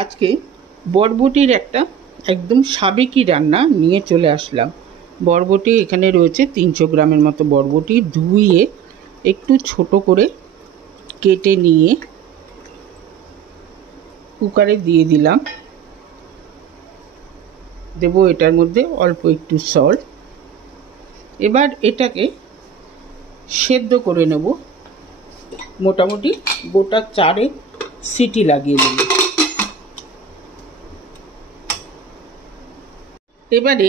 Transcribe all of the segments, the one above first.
আজকে বরবটির একটা একদম সাবেকি রান্না নিয়ে চলে আসলাম। বরবটি এখানে রয়েছে 300 গ্রামের মতো বরবটি ধুয়ে একটু ছোট করে কেটে নিয়ে কুকারে দিয়ে দিলাম। দেব এটার মধ্যে অল্প একটু সল্ট। এবার এটাকে সেদ্ধ করে নেব। মোটামুটি গোটা 4 সিটি লাগিয়ে দেব। এবারে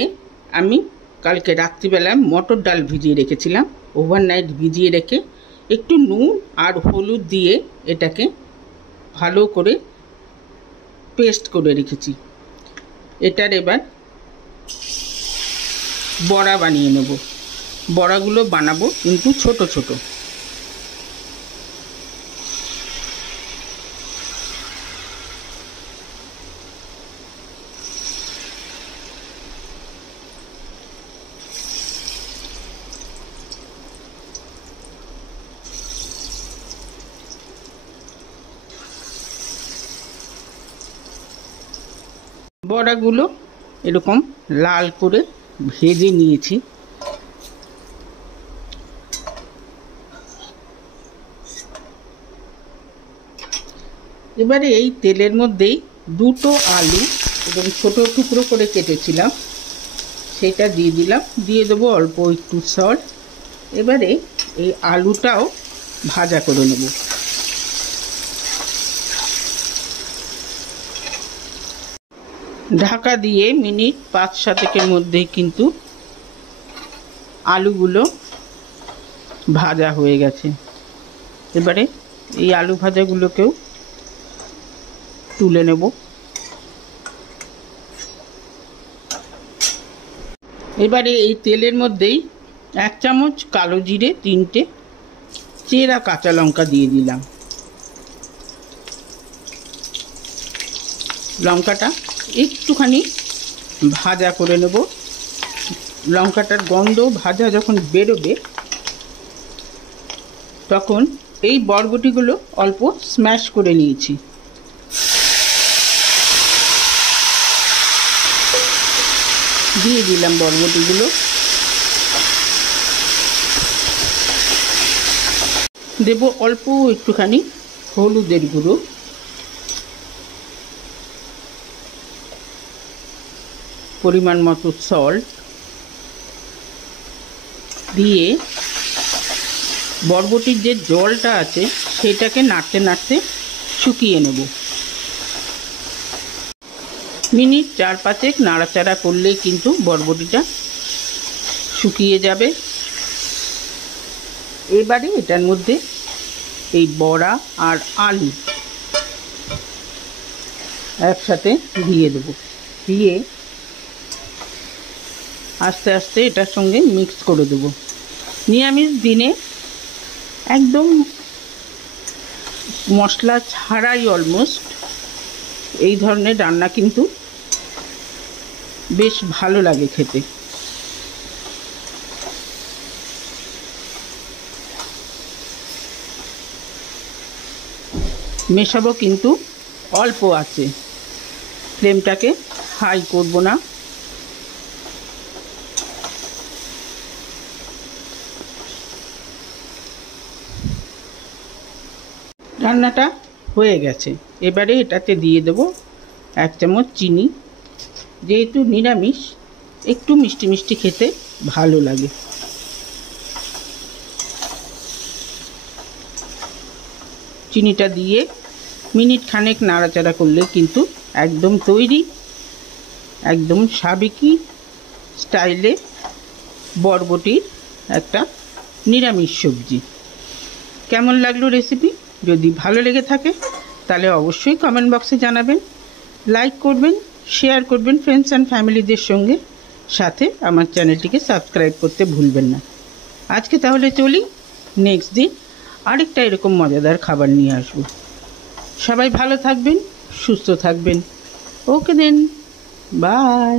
আমি কালকে রাত্রিবেলায় মটর ডাল ভিজিয়ে রেখেছিলাম। ওভারনাইট ভিজিয়ে রেখে একটু নুন আর হলুদ দিয়ে এটাকে ভালো করে পেস্ট করে রেখেছি। এটার এবার বড়া বানিয়ে নেব। বড়াগুলো বানাবো কিন্তু ছোট ছোট। বড়াগুলো এরকম লাল করে ভেজে নিয়েছি। এবারে এই তেলের মধ্যেই 2টো আলু এবং ছোট টুকরো করে কেটেছিলাম সেটা দিয়ে দিলাম। দিয়ে দেবো অল্প একটু সল্ট। এবারে এই আলুটাও ভাজা করে নেব। ঢাকা দিয়ে মিনিট 5-7 মধ্যেই কিন্তু আলুগুলো ভাজা হয়ে গেছে। এবারে এই আলু ভাজাগুলোকেও তুলে নেব। এবারে এই তেলের মধ্যেই 1 চামচ কালো জিরে, 3টে চেরা কাঁচা লঙ্কা দিয়ে দিলাম। লঙ্কাটা একটুখানি ভাজা করে নেব। লঙ্কাটার গন্ধ ভাজা যখন বেরোবে তখন এই বরবটিগুলো অল্প স্ম্যাশ করে নিয়েছি দিয়ে দিলাম। বরবটিগুলো দেব অল্প একটুখানি হলুদের গুঁড়ো, পরিমাণ মতো সল্ট দিয়ে বরবটির যে জলটা আছে সেটাকে নাড়তে নাড়তে শুকিয়ে নেব। মিনিট 4-5 নাড়াচাড়া করলেই কিন্তু বরবটিটা শুকিয়ে যাবে। এবারে এটার মধ্যে এই বড়া আর আলু একসাথে দিয়ে দেব। দিয়ে আস্তে আস্তে এটার সঙ্গে মিক্স করে দেব। নিরামিষ দিনে একদম মশলা ছাড়াই অলমোস্ট এই ধরনের রান্না কিন্তু বেশ ভালো লাগে খেতে। মেশাবো কিন্তু অল্প আছে, ফ্লেমটাকে হাই করব না। রান্নাটা হয়ে গেছে। এবারে এটাতে দিয়ে দেব 1 চামচ চিনি। যেহেতু নিরামিষ একটু মিষ্টি মিষ্টি খেতে ভালো লাগে। চিনিটা দিয়ে মিনিট খানেক নাড়াচাড়া করলে কিন্তু একদম তৈরি, একদম সাবেকি স্টাইলে বরবটির একটা নিরামিষ সবজি। কেমন লাগলো রেসিপি? যদি ভালো লেগে থাকে তাহলে অবশ্যই কমেন্ট বক্সে জানাবেন, লাইক করবেন, শেয়ার করবেন ফ্রেন্ডস অ্যান্ড ফ্যামিলিদের সঙ্গে। সাথে আমার চ্যানেলটিকে সাবস্ক্রাইব করতে ভুলবেন না। আজকে তাহলে চলি, নেক্সট দিন আরেকটা এরকম মজাদার খাবার নিয়ে আসবো। সবাই ভালো থাকবেন, সুস্থ থাকবেন। ওকে দেন, বাই।